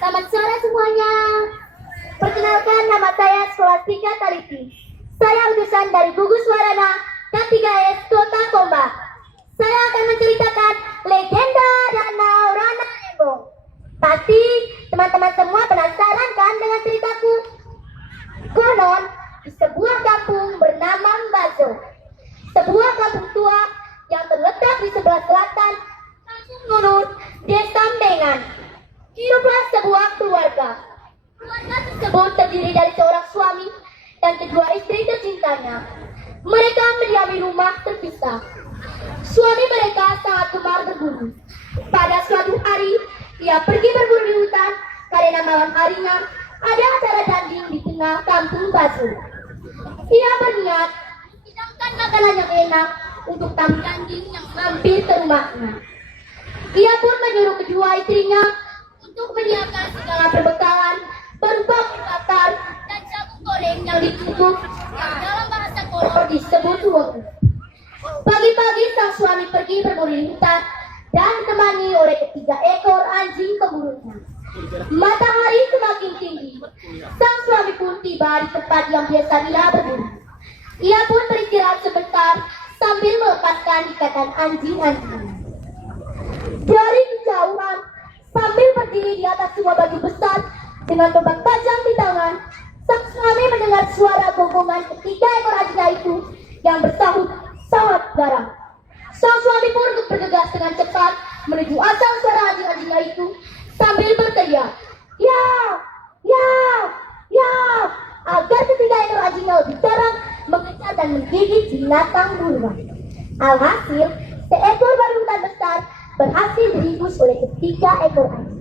Selamat sore semuanya. Perkenalkan, nama saya Scholastika Taliti. Saya utusan dari Gugus Warana K3S Kota Komba. Saya akan menceritakan legenda Danau Rana Lembong. Pasti teman-teman semua penasaran kan dengan ceritaku? Konon, di sebuah kampung bernama Mbazo, sebuah kampung tua yang terletak di sebelah selatan Kampung Nunut, Desa Mengan, hiduplah sebuah keluarga. Keluarga tersebut terdiri dari seorang suami dan kedua istri tercintanya. Mereka mendiami rumah terpisah. Suami mereka sangat gemar berburu. Pada suatu hari, ia pergi berburu di hutan karena malam harinya ada acara danding di tengah kampung Basu. Ia berniat menghidangkan makanan yang enak untuk tamu danding yang mampir ke rumahnya. Ia pun menyuruh kedua istrinya untuk menyiapkan segala perbekalan berupa mie bakar dan jagung goreng yang ditutup yang dalam bahasa kolor disebut wong. Pagi-pagi sang suami pergi berburu di hutan dan ditemani oleh ketiga ekor anjing pemburunya. Matahari semakin tinggi. Sang suami pun tiba di tempat yang biasa ia berburu. Ia pun beristirahat sebentar sambil melepaskan ikatan anjing-anjing. Dari kejauhan, sambil berdiri di atas sebuah batu besar dengan tombak tajam di tangan, sang suami mendengar suara gonggongan ketiga ekor anjing itu yang bersahut sangat garang. Sang suami pun bergegas dengan cepat menuju asal suara anjing-anjingnya itu sambil berteriak, "Ya, ya, ya!" agar ketiga ekor anjingnya lebih garang mengejar dan menggigit binatang buruan. Alhasil, seekor babi hutan besar berhasil diringkus oleh ketiga ekor anjing.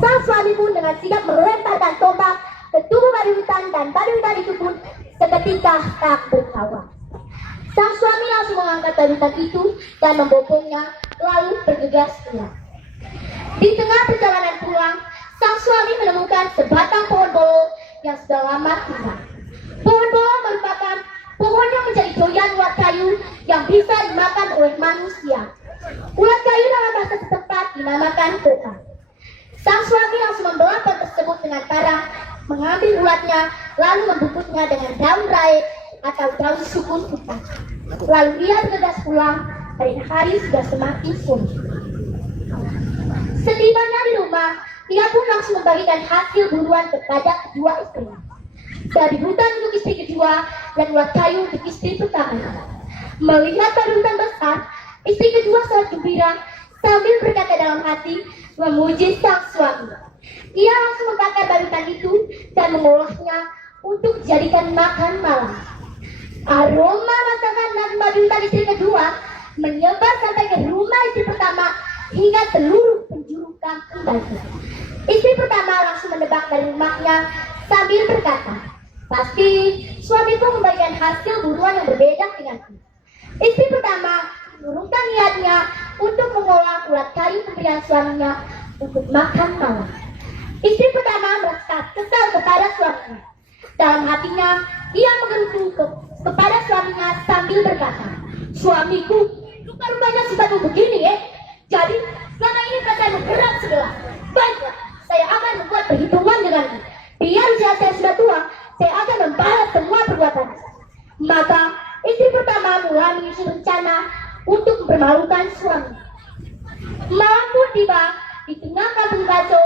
Sang suami pun dengan sigap melemparkan tombak ke tubuh babi hutan dan babi hutan itu pun seketika tak bernyawa. Sang suami langsung mengangkat babi hutan itu dan membopongnya lalu bergegas pulang. Di tengah perjalanan pulang, sang suami menemukan sebatang pohon bolo yang sudah lama tua. Pohon bolo merupakan pohon yang menjadi doyan ulat kayu yang bisa dimakan oleh manusia. Ulat kayu dalam bahasa setempat dinamakan koka. Sang suami langsung membelah pohon tersebut dengan parang, mengambil ulatnya, lalu membungkusnya dengan daun rae atau daun sukun hutan. Lalu ia bergegas pulang karena hari sudah semakin sore. Setibanya di rumah, ia pun langsung membagikan hasil buruan kepada kedua istrinya. Dari hutan untuk istri kedua dan ulat kayu untuk istri pertama. Melihat babi hutan besar, istri kedua sangat gembira sambil berkata dalam hati memuji sang suami. Ia langsung membakar babi hutan itu dan mengolahnya untuk dijadikan makan malam. Aroma masakan nasi babi hutan istri kedua menyebar sampai ke rumah istri pertama hingga seluruh penjuru kampung Basu. Istri pertama langsung menebak dari rumahnya sambil berkata, "Pasti suamiku membagikan hasil buruan yang berbeda denganku." Istri pertama menurunkan niatnya untuk mengolah ulat kayu pemberian suaminya untuk makan malam. Istri pertama merasa kesal kepada suaminya. Dalam hatinya, ia menggerutu kepada suaminya sambil berkata, "Suamiku, rupa-rupanya sifatmu begini ya. Jadi, selama ini perasaanmu berat sebelah. Baiklah, saya akan membuat perhitungan denganmu. Biar saat saya sudah tua, saya akan membalas semua perbuatan." Maka, istri pertama mulai menyusun rencana untuk mempermalukan suami. Malam pun tiba, di tengah kampung Baso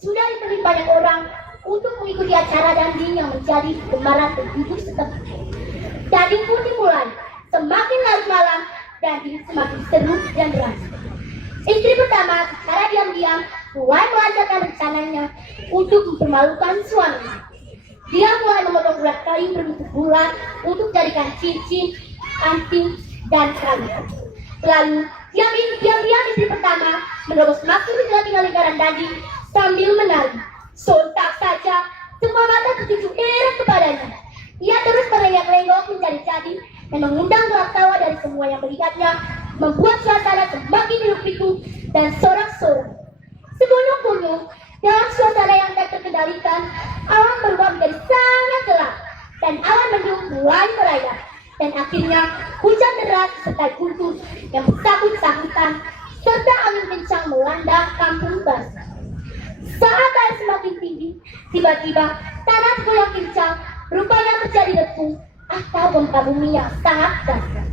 sudah diterima banyak orang untuk mengikuti acara danding yang menjadi kegemaran penduduk setempat. Danding pun dimulai. Semakin larut malam, danding semakin seru dan deras. Istri pertama secara diam-diam mulai melancarkan rencananya untuk mempermalukan suaminya. Dia mulai memotong ulat kayu berbentuk bulat untuk jadikan cincin, anting, dan keranjang. Lalu diam-diam istri pertama menerobos masuk ke dalam lingkaran daging sambil menari. Sontak saja semua mata tertuju heran kepadanya. Ia terus melengok-lengok mencari-cari dan mengundang gelak tawa dari semua yang melihatnya, membuat suasana semakin hiruk-pikuk dan sorak-sorai. Segunung-gunung dalam suasana yang tak terkendalikan, awan berubah menjadi sangat gelap dan awan mendung mulai merayap. Dan akhirnya hujan deras serta guntur yang bersahut-sahutan serta angin kencang melanda kampung Basu. Saat tinggi. Tiba-tiba tanah goyang kencang, rupanya terjadi letup atau gempa bumi yang sangat dahsyat.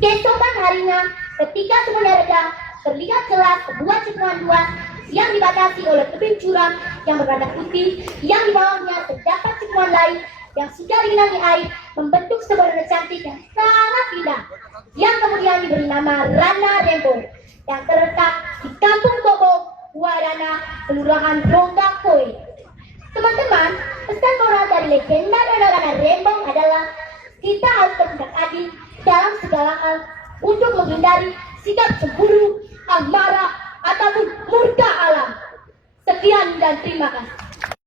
Keesokan harinya, ketika semuanya reda, terlihat jelas sebuah cekungan luas yang dibatasi oleh tebing curam yang berwarna putih, yang di bawahnya terdapat cekungan lain yang sudah digenangi air membentuk sebuah rana cantik yang sangat indah, yang kemudian diberi nama Rana Rembong, yang terletak di Kampung Bobo, Warana, Kelurahan Ronggakoi. Teman-teman, pesan moral dari legenda Danau Rana Rembong adalah kita harus bertindak adil dalam segala hal untuk menghindari sikap cemburu, amarah, ataupun murka alam. Sekian dan terima kasih.